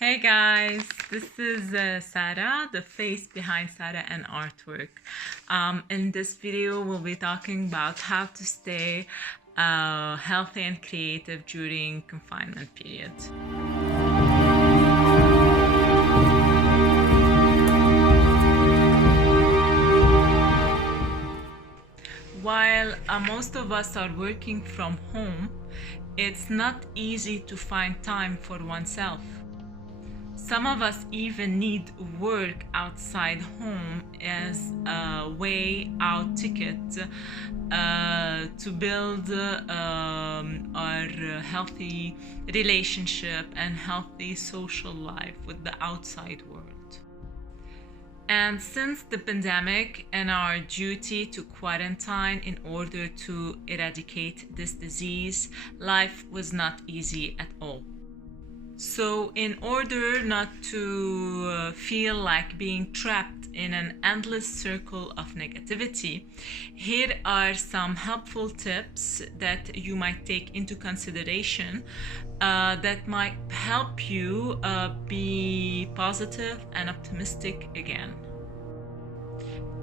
Hey guys, this is Sarah, the face behind Sarah and Artwork. In this video, we'll be talking about how to stay healthy and creative during confinement period. While most of us are working from home, it's not easy to find time for oneself. Some of us even need work outside home as a way out ticket to build our healthy relationship and healthy social life with the outside world. And since the pandemic and our duty to quarantine in order to eradicate this disease, life was not easy at all. So in order not to feel like being trapped in an endless circle of negativity, here are some helpful tips that you might take into consideration that might help you be positive and optimistic again.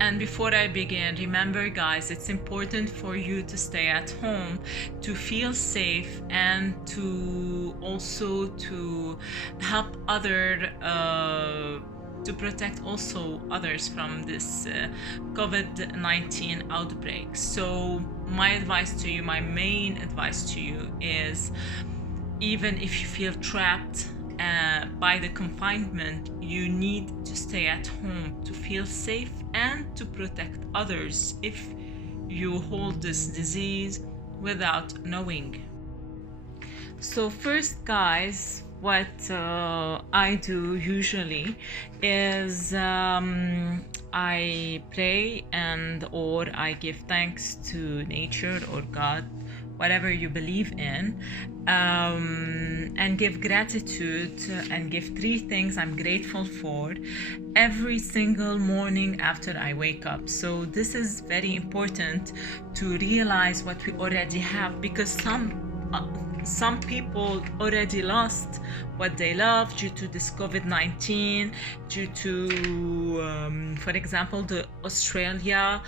And before I begin, remember guys, it's important for you to stay at home, to feel safe, and to also to help to protect also others from this COVID-19 outbreak. So my main advice to you is, even if you feel trapped by the confinement, you need to stay at home to feel safe and to protect others if you hold this disease without knowing. So first guys, what I do usually is I pray or I give thanks to nature or God, whatever you believe in, and give gratitude and give 3 things I'm grateful for every single morning after I wake up. So this is very important to realize what we already have, because some people already lost what they love due to this COVID-19, due to, for example, the Australia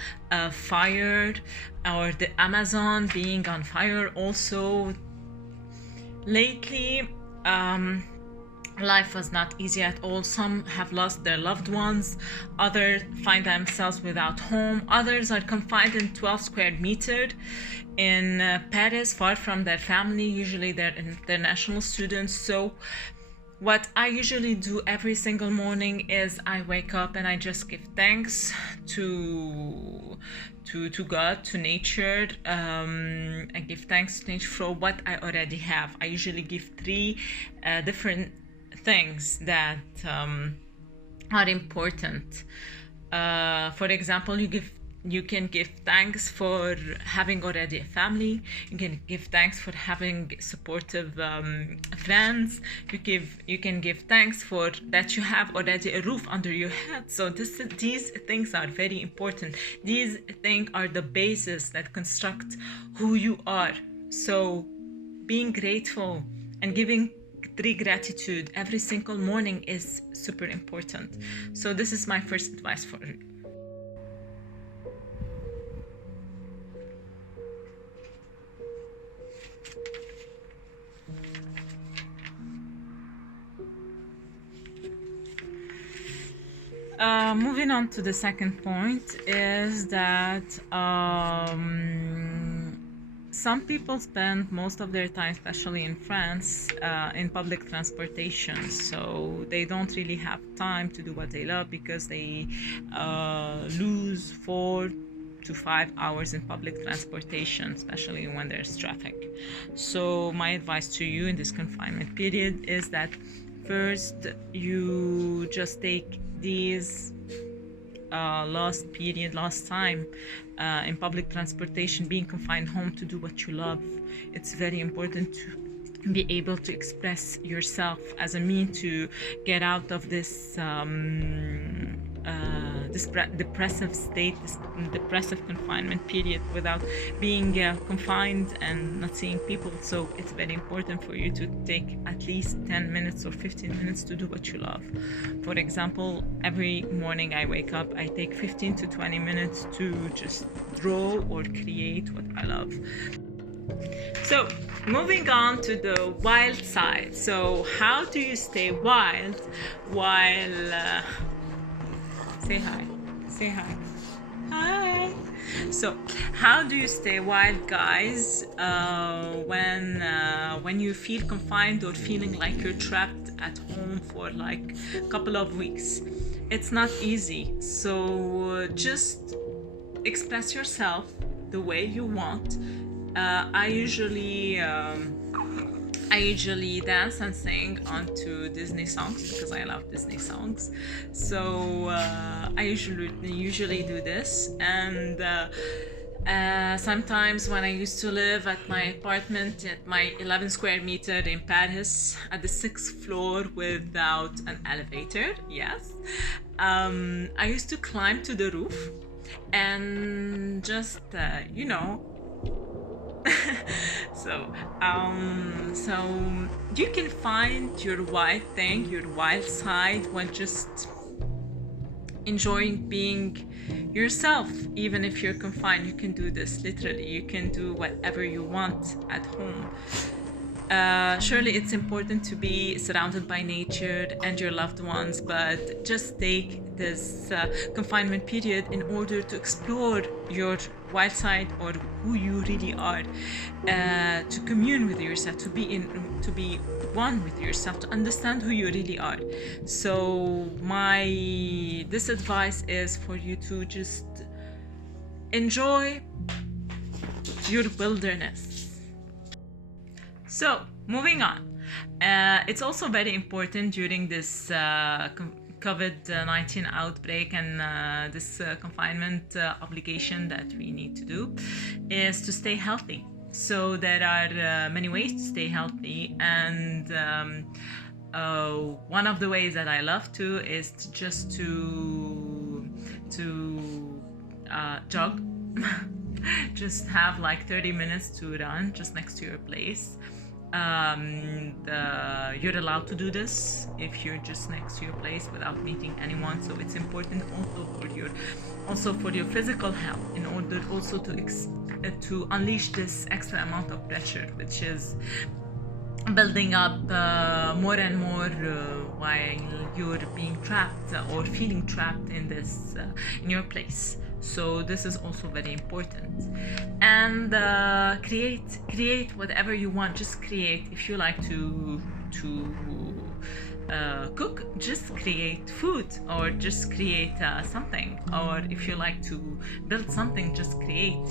fire, or the Amazon being on fire also. Lately, life was not easy at all. Some have lost their loved ones, others find themselves without home, others are confined in 12 square meters in Paris, far from their family. Usually they're international students. So what I usually do every single morning is I wake up and I just give thanks to God, to nature. I give thanks to nature for what I already have. I usually give 3 different things that are important. For example, you can give thanks for having already a family. You can give thanks for having supportive friends. You can give thanks for that you have already a roof under your head. So these things are very important. These things are the basis that construct who you are. So being grateful and giving 3 gratitude every single morning is super important. So this is my first advice for you. Moving on to the second point is that some people spend most of their time, especially in France, in public transportation. So they don't really have time to do what they love, because they lose 4 to 5 hours in public transportation, especially when there's traffic. So my advice to you in this confinement period is that first you just take these lost time in public transportation, being confined home, to do what you love. It's very important to be able to express yourself as a means to get out of this depressive state, this depressive confinement period without being confined and not seeing people. So it's very important for you to take at least 10 minutes or 15 minutes to do what you love. For example, every morning I wake up, I take 15 to 20 minutes to just draw or create what I love. So moving on to the wild side. So how do you stay wild while say hi, say hi, hi. So how do you stay wild, guys, when you feel confined or feeling like you're trapped at home for like a couple of weeks? It's not easy. So just express yourself the way you want. I usually dance and sing onto Disney songs because I love Disney songs. So I usually do this, and sometimes when I used to live at my apartment at my 11 square meter in Paris at the 6th floor without an elevator, yes, I used to climb to the roof and just so you can find your wild thing, your wild side, when just enjoying being yourself. Even if you're confined, you can do this. Literally, you can do whatever you want at home. Surely it's important to be surrounded by nature and your loved ones, but just take this confinement period in order to explore your wild side or who you really are, to commune with yourself, to be one with yourself, to understand who you really are. So this advice is for you to just enjoy your wilderness. So moving on, it's also very important during this COVID-19 outbreak and this confinement obligation that we need to do is to stay healthy. So there are many ways to stay healthy, and one of the ways that I love to is just to jog. Just have like 30 minutes to run just next to your place. You're allowed to do this if you're just next to your place without meeting anyone. So it's important also for your physical health, in order also to unleash this extra amount of pressure which is building up more and more while you're being trapped or feeling trapped in your place. So this is also very important. And create whatever you want. Just create. If you like to cook, just create food, or just create something. Or if you like to build something, just create.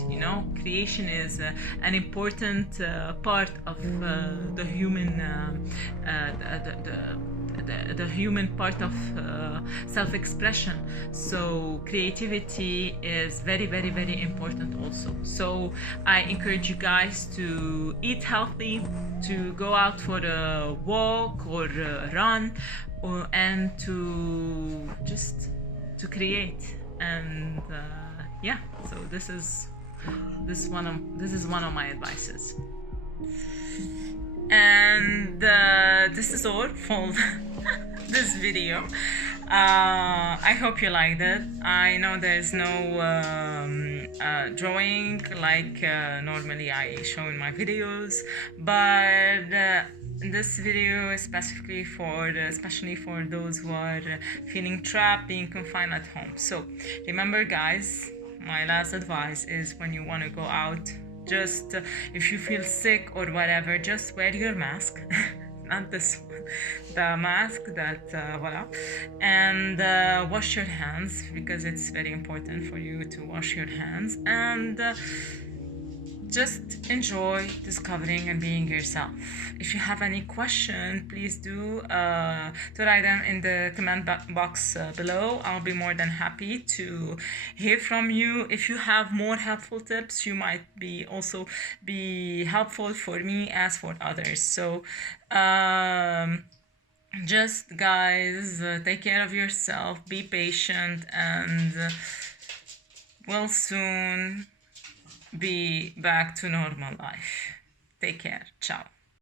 Creation is an important part of the human the human part of self-expression. So creativity is very, very, very important also. So I encourage you guys to eat healthy, to go out for a walk or a run, and to just to create. And so this is one of my advices. And this is all for this video. I hope you liked it. I know there's no drawing like normally I show in my videos, but this video is especially for those who are feeling trapped, being confined at home. So remember, guys, my last advice is, when you want to go out, just if you feel sick or whatever, just wear your mask. Not this one, the mask that voila, and wash your hands, because it's very important for you to wash your hands, and just enjoy discovering and being yourself. If you have any question, please do to write them in the comment box below. I'll be more than happy to hear from you. If you have more helpful tips, you might also be helpful for me as for others. So Just, guys, take care of yourself, be patient, and we'll soon be back to normal life. Take care. Ciao.